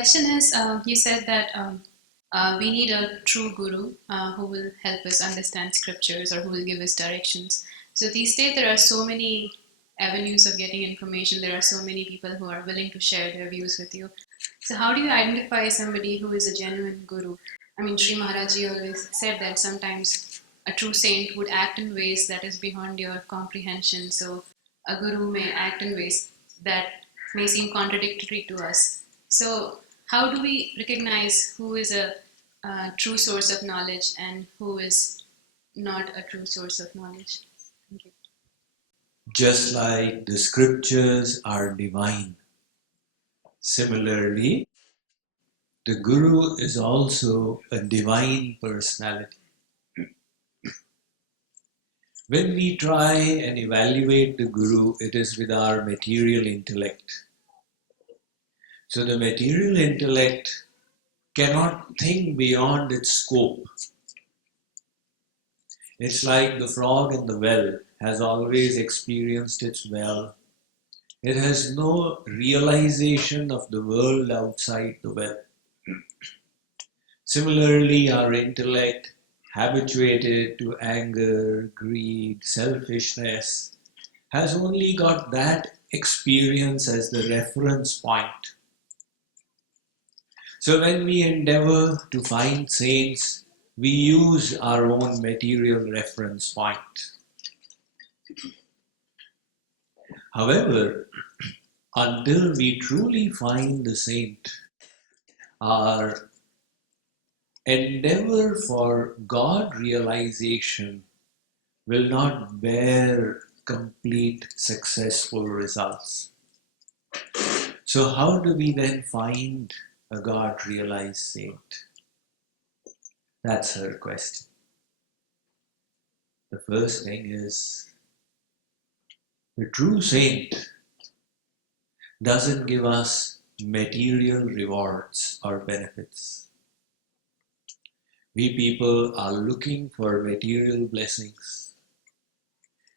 question is, you said that we need a true guru who will help us understand scriptures or who will give us directions. So these days there are so many avenues of getting information. There are so many people who are willing to share their views with you. So how do you identify somebody who is a genuine guru? I mean, Sri Maharaji always said that sometimes a true saint would act in ways that is beyond your comprehension. So a guru may act in ways that may seem contradictory to us. So how do we recognize who is a true source of knowledge and who is not a true source of knowledge? Thank you. Just like the scriptures are divine, similarly, the Guru is also a divine personality. When we try and evaluate the Guru, it is with our material intellect. So the material intellect cannot think beyond its scope. It's like the frog in the well has always experienced its well. It has no realization of the world outside the well. Similarly, our intellect, habituated to anger, greed, selfishness, has only got that experience as the reference point. So when we endeavor to find saints, we use our own material reference point. However, until we truly find the saint, our endeavor for God realization will not bear complete successful results. So how do we then find a God realized saint? That's her question. The first thing is, the true saint doesn't give us material rewards or benefits. We people are looking for material blessings.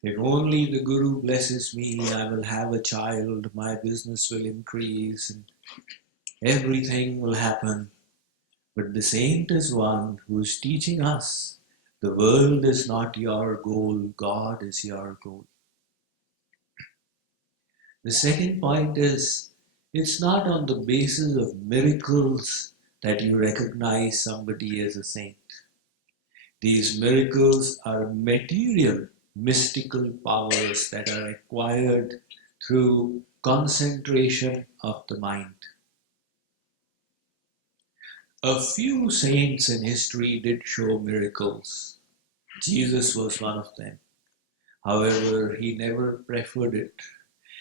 If only the Guru blesses me, I will have a child, my business will increase, and everything will happen. But the saint is one who is teaching us the world is not your goal, God is your goal. The second point is, it's not on the basis of miracles that you recognize somebody as a saint. These miracles are material, mystical powers that are acquired through concentration of the mind. A few saints in history did show miracles. Jesus was one of them. However, he never preferred it.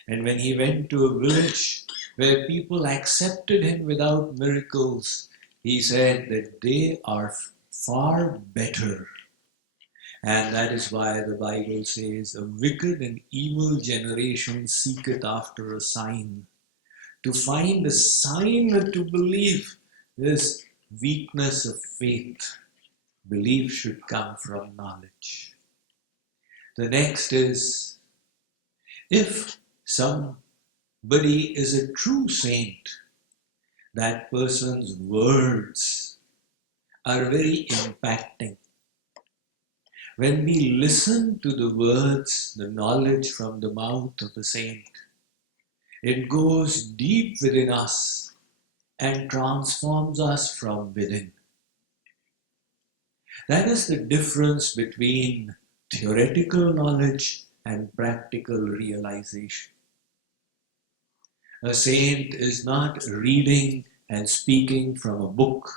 And when he went to a village where people accepted him without miracles, he said that they are far better. And that is why the Bible says, a wicked and evil generation seeketh after a sign. To find a sign and to believe is weakness of faith. Belief should come from knowledge. The next is, if somebody is a true saint, that person's words are very impacting. When we listen to the words, the knowledge from the mouth of a saint, it goes deep within us and transforms us from within. That is the difference between theoretical knowledge and practical realization. A saint is not reading and speaking from a book.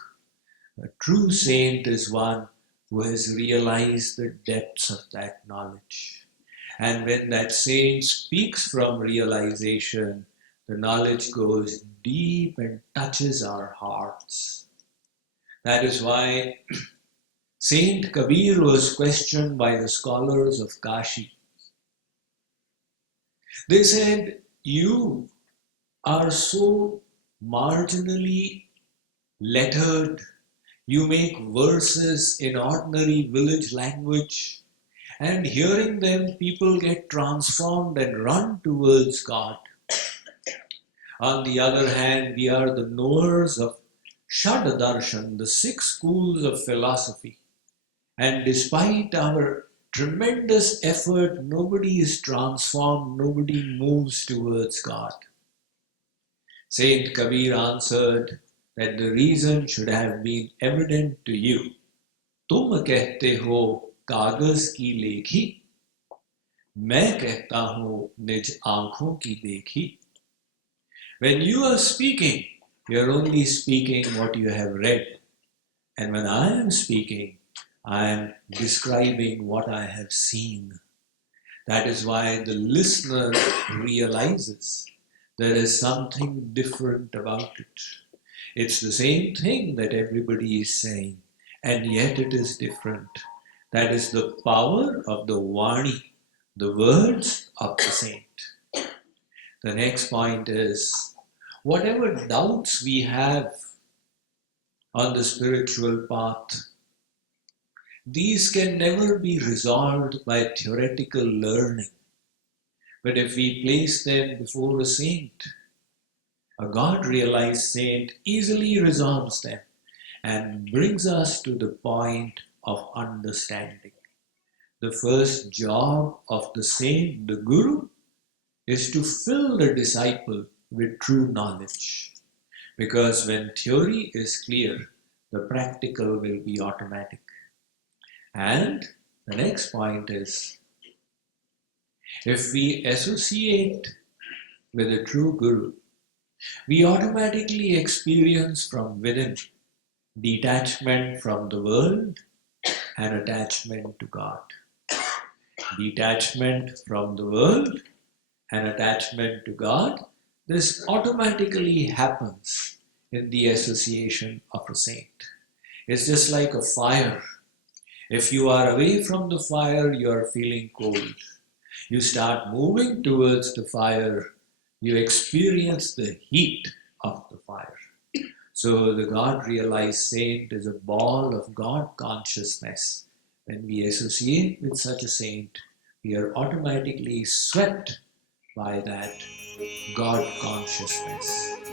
A true saint is one who has realized the depths of that knowledge. And when that saint speaks from realization, the knowledge goes deep and touches our hearts. That is why Saint Kabir was questioned by the scholars of Kashi. They said, you are so marginally lettered. You make verses in ordinary village language, and hearing them, people get transformed and run towards God. On the other hand, we are the knowers of Shadadarshan, the six schools of philosophy. And despite our tremendous effort, nobody is transformed, nobody moves towards God. Saint Kabir answered that the reason should have been evident to you. तुम कहते हो कागज की लेखी, मैं कहता हूं निज आंखों की देखी. When you are speaking, you are only speaking what you have read. And when I am speaking, I am describing what I have seen. That is why the listener realizes there is something different about it. It's the same thing that everybody is saying, and yet it is different. That is the power of the Vani, the words of the saint. The next point is, whatever doubts we have on the spiritual path, these can never be resolved by theoretical learning. But if we place them before a saint, a God-realized saint easily resolves them and brings us to the point of understanding. The first job of the saint, the guru, is to fill the disciple with true knowledge. Because when theory is clear, the practical will be automatic. And the next point is, if we associate with a true guru, we automatically experience from within detachment from the world and attachment to God. Detachment from the world and attachment to God, this automatically happens in the association of a saint. It's just like a fire. If you are away from the fire, you are feeling cold. You start moving towards the fire, you experience the heat of the fire. So the God-realized saint is a ball of God consciousness. When we associate with such a saint, we are automatically swept by that God consciousness.